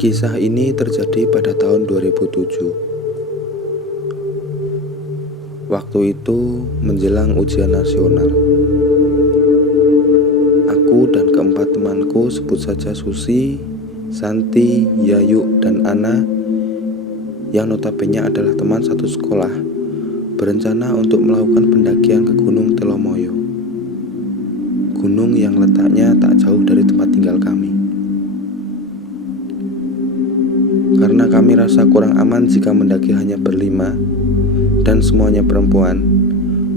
Kisah ini terjadi pada tahun 2007. Waktu itu menjelang ujian nasional. Aku dan keempat temanku, sebut saja Susi, Santi, Yayu, dan Ana, yang notabene adalah teman satu sekolah, berencana untuk melakukan pendakian ke Gunung Telomoyo, gunung yang letaknya tak jauh dari tempat tinggal kami. Karena kami rasa kurang aman jika mendaki hanya berlima dan semuanya perempuan,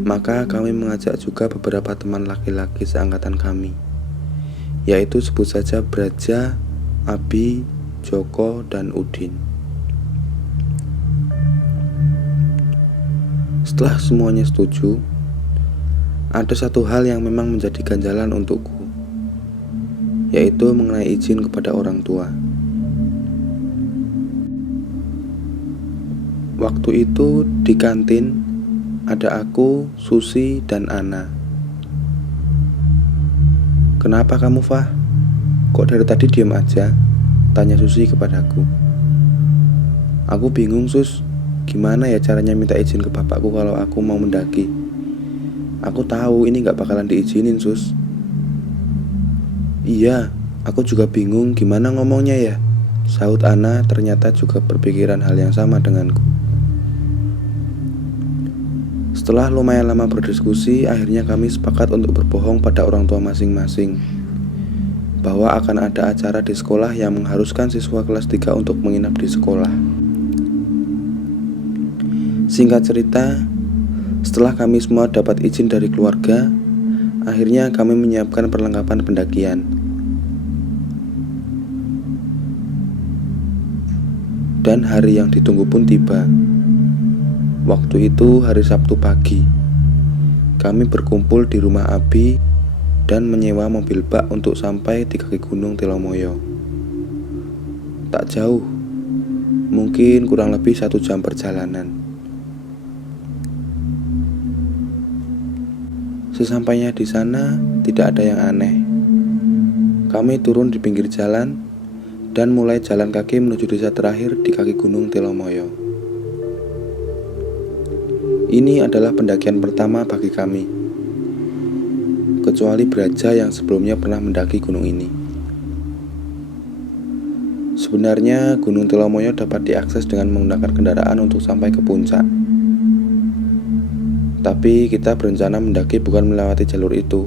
maka kami mengajak juga beberapa teman laki-laki seangkatan kami, yaitu sebut saja Braja, Abi, Joko, dan Udin. Setelah semuanya setuju, ada satu hal yang memang menjadi ganjalan untukku, yaitu mengenai izin kepada orang tua. Waktu itu di kantin ada aku, Susi, dan Ana. "Kenapa kamu, Fah? Kok dari tadi diam aja?" tanya Susi kepadaku. "Aku bingung, Sus. Gimana ya caranya minta izin ke bapakku kalau aku mau mendaki? Aku tahu ini gak bakalan diizinin, Sus." "Iya, aku juga bingung gimana ngomongnya ya," sahut Ana, ternyata juga berpikiran hal yang sama denganku. Setelah lumayan lama berdiskusi, akhirnya kami sepakat untuk berbohong pada orang tua masing-masing bahwa akan ada acara di sekolah yang mengharuskan siswa kelas 3 untuk menginap di sekolah. Singkat cerita, setelah kami semua dapat izin dari keluarga, akhirnya kami menyiapkan perlengkapan pendakian. Dan hari yang ditunggu pun tiba. Waktu itu hari Sabtu pagi. Kami berkumpul di rumah Abi dan menyewa mobil bak untuk sampai di kaki Gunung Telomoyo. Tak jauh, mungkin kurang lebih 1 jam perjalanan. Sesampainya di sana, tidak ada yang aneh. Kami turun di pinggir jalan dan mulai jalan kaki menuju desa terakhir di kaki Gunung Telomoyo. Ini adalah pendakian pertama bagi kami, kecuali Braja yang sebelumnya pernah mendaki gunung ini. Sebenarnya Gunung Telomoyo dapat diakses dengan menggunakan kendaraan untuk sampai ke puncak. Tapi kita berencana mendaki bukan melewati jalur itu,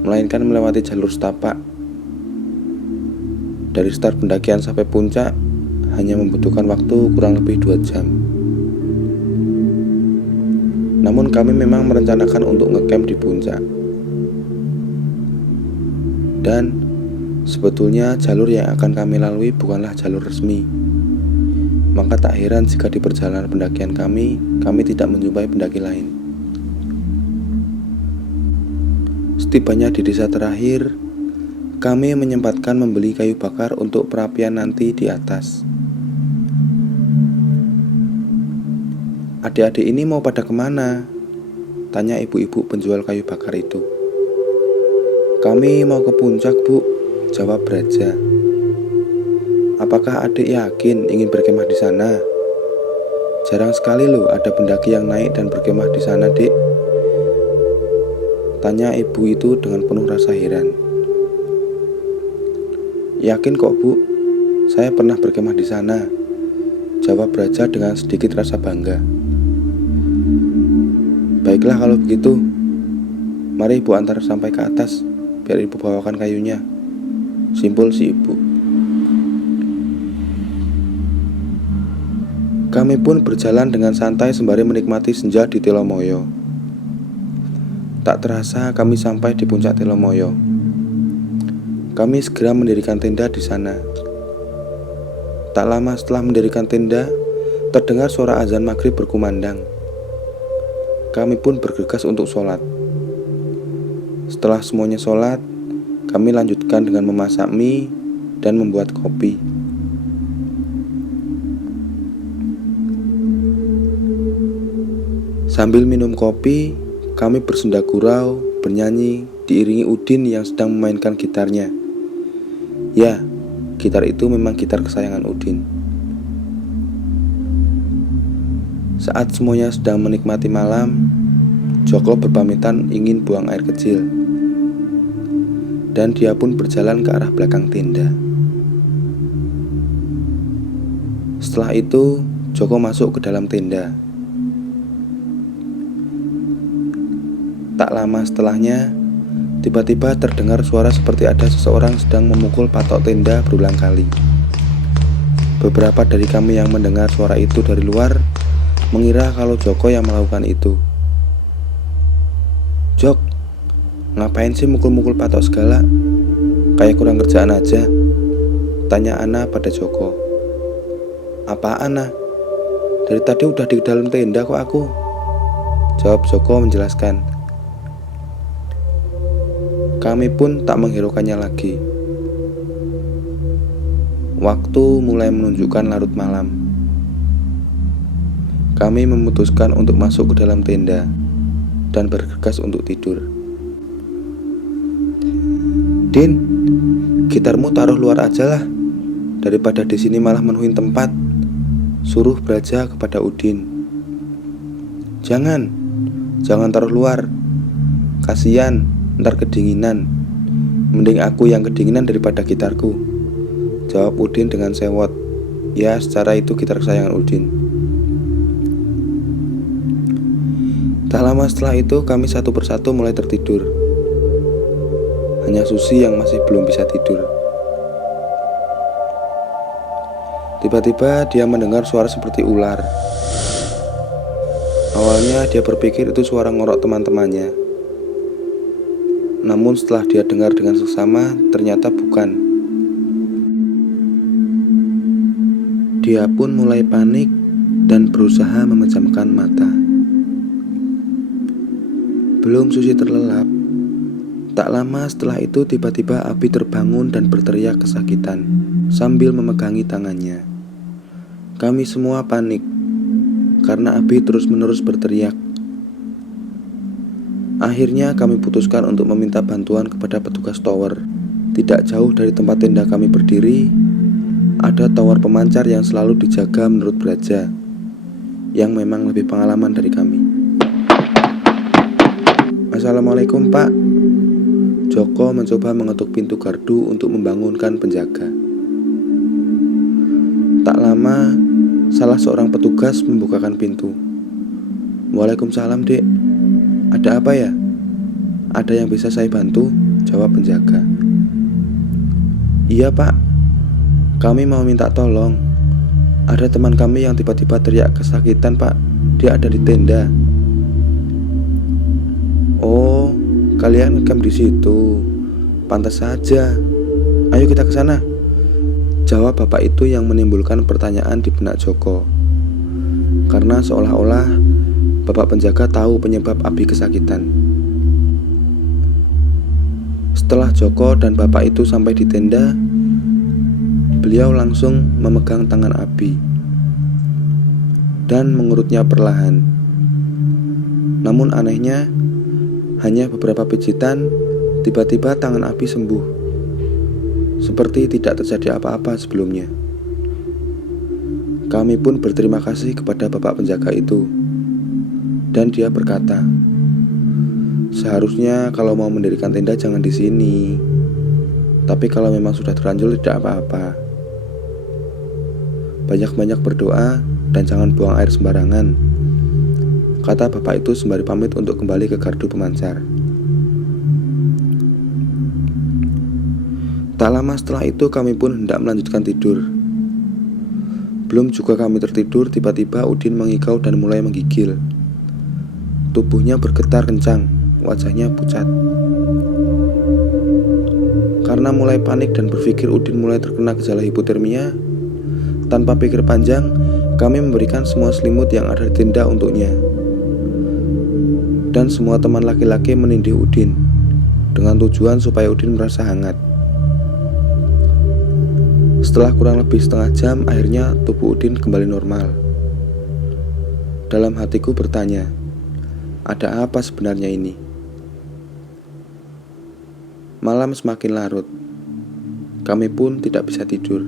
melainkan melewati jalur setapak. Dari start pendakian sampai puncak hanya membutuhkan waktu kurang lebih 2 jam. Namun kami memang merencanakan untuk ngecamp di puncak. Dan sebetulnya jalur yang akan kami lalui bukanlah jalur resmi. Maka tak heran jika di perjalanan pendakian kami tidak menjumpai pendaki lain. Setibanya di desa terakhir, kami menyempatkan membeli kayu bakar untuk perapian nanti di atas. "Adik-adik ini mau pada kemana?" tanya ibu-ibu penjual kayu bakar itu. "Kami mau ke puncak, Bu," jawab Braja. "Apakah adik yakin ingin berkemah di sana? Jarang sekali loh ada pendaki yang naik dan berkemah di sana, Dek," tanya ibu itu dengan penuh rasa heran. "Yakin kok, Bu. Saya pernah berkemah di sana," jawab Braja dengan sedikit rasa bangga. "Baiklah kalau begitu. Mari Ibu antar sampai ke atas, biar Ibu bawakan kayunya," simpul si ibu. Kami pun berjalan dengan santai sembari menikmati senja di Telomoyo. Tak terasa kami sampai di puncak Telomoyo. Kami segera mendirikan tenda di sana. Tak lama setelah mendirikan tenda, terdengar suara azan maghrib berkumandang. Kami pun bergegas untuk sholat. Setelah semuanya sholat, kami lanjutkan dengan memasak mie dan membuat kopi. Sambil minum kopi, kami bersenda gurau, bernyanyi, diiringi Udin yang sedang memainkan gitarnya. Ya, gitar itu memang gitar kesayangan Udin. Saat semuanya sedang menikmati malam, Joko berpamitan ingin buang air kecil, dan dia pun berjalan ke arah belakang tenda. Setelah itu, Joko masuk ke dalam tenda. Tak lama setelahnya, tiba-tiba terdengar suara seperti ada seseorang sedang memukul patok tenda berulang kali. Beberapa dari kami yang mendengar suara itu dari luar mengira kalau Joko yang melakukan itu. "Jok, ngapain sih mukul-mukul patok segala? Kayak kurang kerjaan aja," tanya Ana pada Joko. "Apaan, Ana? Dari tadi udah di dalam tenda kok aku," jawab Joko menjelaskan. Kami pun tak menghiraukannya lagi. Waktu mulai menunjukkan larut malam. Kami memutuskan untuk masuk ke dalam tenda dan bergegas untuk tidur. "Din, gitarmu taruh luar aja lah, daripada di sini malah menuhin tempat," suruh Braja kepada Udin. Jangan taruh luar. Kasian, ntar kedinginan. Mending aku yang kedinginan daripada gitarku," jawab Udin dengan sewot. Ya, secara itu gitar kesayangan Udin. Tak lama setelah itu kami satu persatu mulai tertidur. Hanya Susi yang masih belum bisa tidur. Tiba-tiba dia mendengar suara seperti ular. Awalnya dia berpikir itu suara ngorok teman-temannya. Namun setelah dia dengar dengan seksama, ternyata bukan. Dia pun mulai panik dan berusaha memejamkan mata. Belum Susi terlelap, tak lama setelah itu tiba-tiba Abi terbangun dan berteriak kesakitan sambil memegangi tangannya. Kami semua panik karena Abi terus-menerus berteriak. Akhirnya kami putuskan untuk meminta bantuan kepada petugas tower. Tidak jauh dari tempat tenda kami berdiri, ada tower pemancar yang selalu dijaga menurut Braja, yang memang lebih pengalaman dari kami. "Assalamualaikum, Pak." Joko mencoba mengetuk pintu gardu untuk membangunkan penjaga. Tak lama, salah seorang petugas membukakan pintu. "Waalaikumsalam, Dek. Ada apa ya?" "Ada yang bisa saya bantu?" jawab penjaga. "Iya, Pak. Kami mau minta tolong. Ada teman kami yang tiba-tiba teriak kesakitan, Pak. Dia ada di tenda." "Oh, kalian ngecamp di situ. Pantas saja. Ayo kita ke sana," jawab bapak itu yang menimbulkan pertanyaan di benak Joko. Karena seolah-olah bapak penjaga tahu penyebab Abi kesakitan. Setelah Joko dan bapak itu sampai di tenda, beliau langsung memegang tangan Abi dan mengurutnya perlahan. Namun anehnya, hanya beberapa pijitan, tiba-tiba tangan Abi sembuh, seperti tidak terjadi apa-apa sebelumnya. Kami pun berterima kasih kepada bapak penjaga itu, dan dia berkata, "Seharusnya kalau mau mendirikan tenda jangan di sini. Tapi kalau memang sudah terlanjur tidak apa-apa. Banyak-banyak berdoa dan jangan buang air sembarangan," kata bapak itu sembari pamit untuk kembali ke gardu pemancar. Tak lama setelah itu kami pun hendak melanjutkan tidur. Belum juga kami tertidur, tiba-tiba Udin mengigau dan mulai menggigil. Tubuhnya bergetar kencang, wajahnya pucat. Karena mulai panik dan berpikir Udin mulai terkena gejala hipotermia, tanpa pikir panjang, kami memberikan semua selimut yang ada di tenda untuknya. Dan semua teman laki-laki menindih Udin dengan tujuan supaya Udin merasa hangat. Setelah kurang lebih setengah jam, akhirnya tubuh Udin kembali normal. Dalam hatiku bertanya, ada apa sebenarnya ini? Malam semakin larut. Kami pun tidak bisa tidur.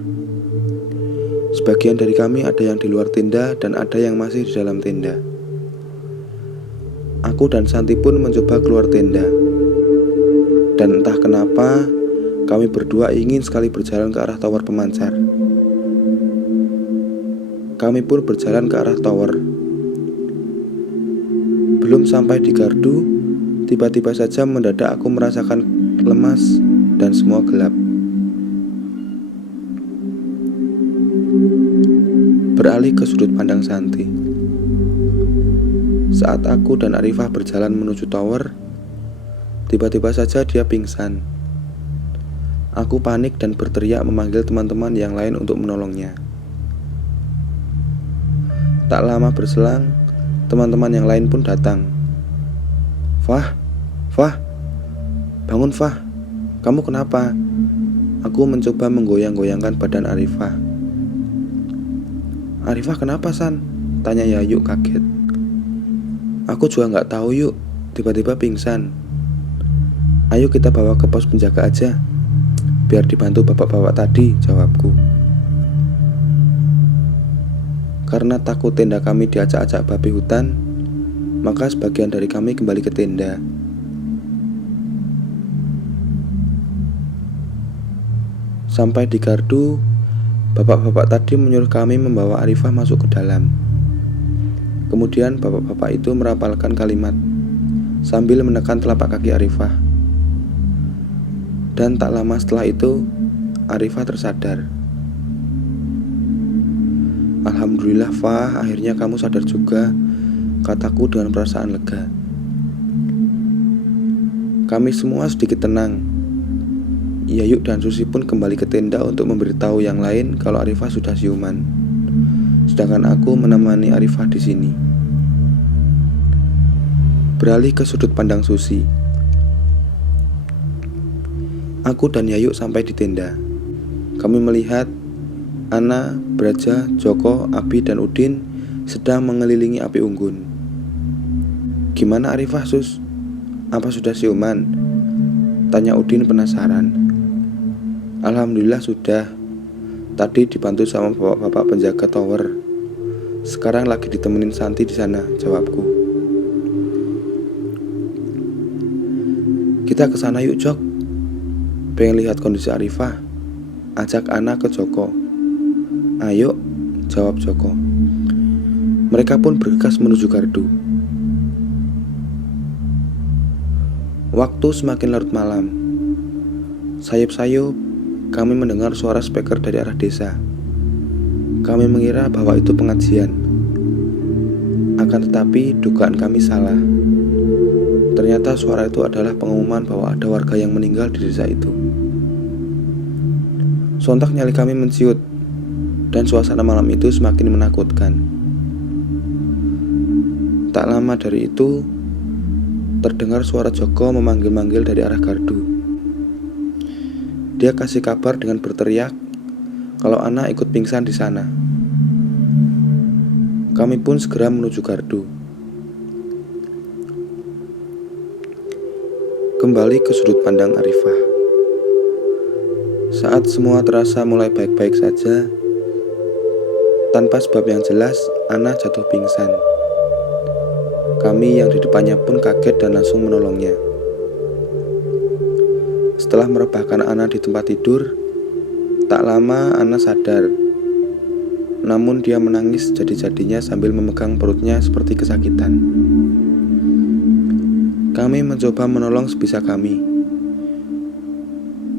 Sebagian dari kami ada yang di luar tenda dan ada yang masih di dalam tenda. Aku dan Santi pun mencoba keluar tenda. Dan entah kenapa, kami berdua ingin sekali berjalan ke arah tower pemancar. Kami pun berjalan ke arah tower. Belum sampai di gardu, tiba-tiba saja mendadak aku merasakan lemas dan semua gelap. Beralih ke sudut pandang Santi. Saat aku dan Arifah berjalan menuju tower, tiba-tiba saja dia pingsan. Aku panik dan berteriak memanggil teman-teman yang lain untuk menolongnya. Tak lama berselang, teman-teman yang lain pun datang. Fah, bangun Fah, kamu kenapa? Aku mencoba menggoyang-goyangkan badan Arifah. Arifah kenapa San? Tanya Yayu kaget. Aku juga gak tahu Yuk, tiba-tiba pingsan. Ayo kita bawa ke pos penjaga aja, biar dibantu bapak-bapak tadi, jawabku. Karena takut tenda kami diacak-acak babi hutan, maka sebagian dari kami kembali ke tenda. Sampai di gardu, bapak-bapak tadi menyuruh kami membawa Arifah masuk ke dalam. Kemudian bapak-bapak itu merapalkan kalimat sambil menekan telapak kaki Arifah. Dan tak lama setelah itu, Arifah tersadar. Alhamdulillah Fah, akhirnya kamu sadar juga, kataku dengan perasaan lega. Kami semua sedikit tenang. Yayu dan Susi pun kembali ke tenda untuk memberitahu yang lain kalau Arifah sudah siuman. Sedangkan aku menemani Arifah di sini. Beralih ke sudut pandang Susi. Aku dan Yayu sampai di tenda. Kami melihat Ana, Braja, Joko, Abi, dan Udin sedang mengelilingi api unggun. Gimana Arifah Sus? Apa sudah siuman? Tanya Udin penasaran. Alhamdulillah sudah. Tadi dibantu sama bapak-bapak penjaga tower. Sekarang lagi ditemenin Santi di sana, jawabku. Kita ke sana yuk Jok. Pengen lihat kondisi Arifah. Ajak Ana ke Joko. Ayo, jawab Joko. Mereka pun bergegas menuju gardu. Waktu semakin larut malam. Sayup-sayup kami mendengar suara speaker dari arah desa. Kami mengira bahwa itu pengajian. Akan tetapi dugaan kami salah. Ternyata suara itu adalah pengumuman bahwa ada warga yang meninggal di desa itu. Sontak nyali kami menciut, dan suasana malam itu semakin menakutkan. Tak lama dari itu, terdengar suara Joko memanggil-manggil dari arah gardu. Dia kasih kabar dengan berteriak kalau Ana ikut pingsan di sana. Kami pun segera menuju gardu. Kembali ke sudut pandang Arifah. Saat semua terasa mulai baik-baik saja, tanpa sebab yang jelas, Ana jatuh pingsan. Kami yang di depannya pun kaget dan langsung menolongnya. Setelah merebahkan Ana di tempat tidur, tak lama Ana sadar. Namun dia menangis jadi-jadinya sambil memegang perutnya seperti kesakitan. Kami mencoba menolong sebisa kami.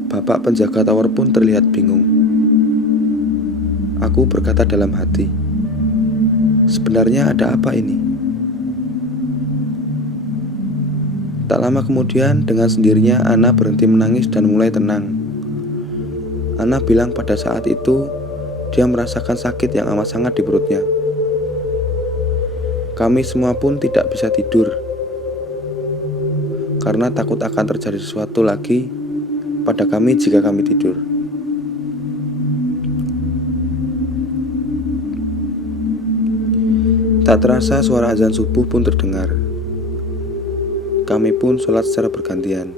Bapak penjaga tower pun terlihat bingung. Aku berkata dalam hati, sebenarnya ada apa ini? Tak lama kemudian, dengan sendirinya Ana berhenti menangis dan mulai tenang. Ana bilang pada saat itu, dia merasakan sakit yang amat sangat di perutnya. Kami semua pun tidak bisa tidur, karena takut akan terjadi sesuatu lagi pada kami jika kami tidur. Tak terasa suara azan subuh pun terdengar. Kami pun sholat secara bergantian.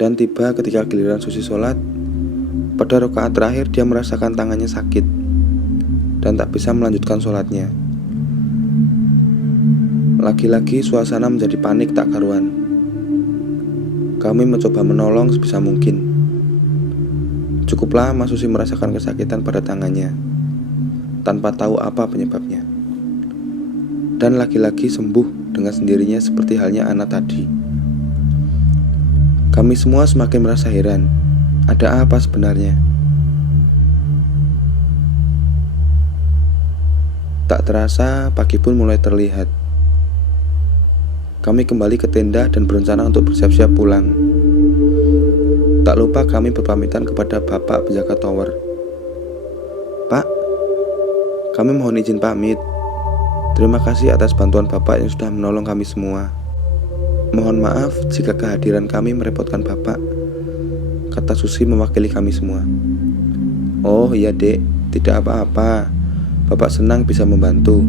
Dan tiba ketika giliran Susi sholat, pada rakaat terakhir dia merasakan tangannya sakit dan tak bisa melanjutkan sholatnya. Lagi-lagi suasana menjadi panik tak karuan. Kami mencoba menolong sebisa mungkin. Cukuplah Mas Susi merasakan kesakitan pada tangannya tanpa tahu apa penyebabnya. Dan lagi-lagi sembuh dengan sendirinya seperti halnya anak tadi. Kami semua semakin merasa heran. Ada apa sebenarnya? Tak terasa pagi pun mulai terlihat. Kami kembali ke tenda dan berencana untuk bersiap-siap pulang. Tak lupa kami berpamitan kepada Bapak penjaga tower. Pak, kami mohon izin pamit. Terima kasih atas bantuan Bapak yang sudah menolong kami semua. Mohon maaf jika kehadiran kami merepotkan Bapak, kata Susi mewakili kami semua. Oh iya dek, tidak apa-apa. Bapak senang bisa membantu.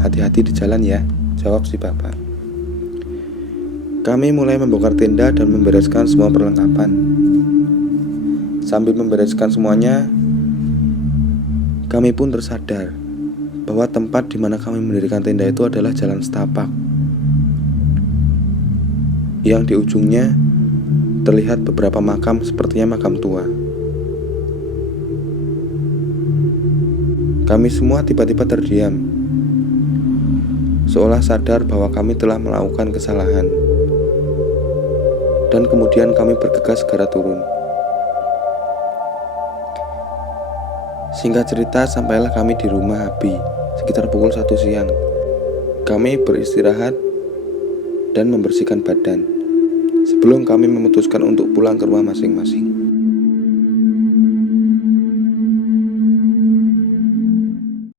Hati-hati di jalan ya, jawab si Bapak. Kami mulai membongkar tenda dan membereskan semua perlengkapan. Sambil membereskan semuanya, kami pun tersadar bahwa tempat di mana kami mendirikan tenda itu adalah jalan setapak, yang di ujungnya terlihat beberapa makam sepertinya makam tua. Kami semua tiba-tiba terdiam, seolah sadar bahwa kami telah melakukan kesalahan. Dan kemudian kami bergegas segera turun. Singkat cerita, sampailah kami di rumah Abi sekitar pukul 1 siang. Kami beristirahat dan membersihkan badan sebelum kami memutuskan untuk pulang ke rumah masing-masing.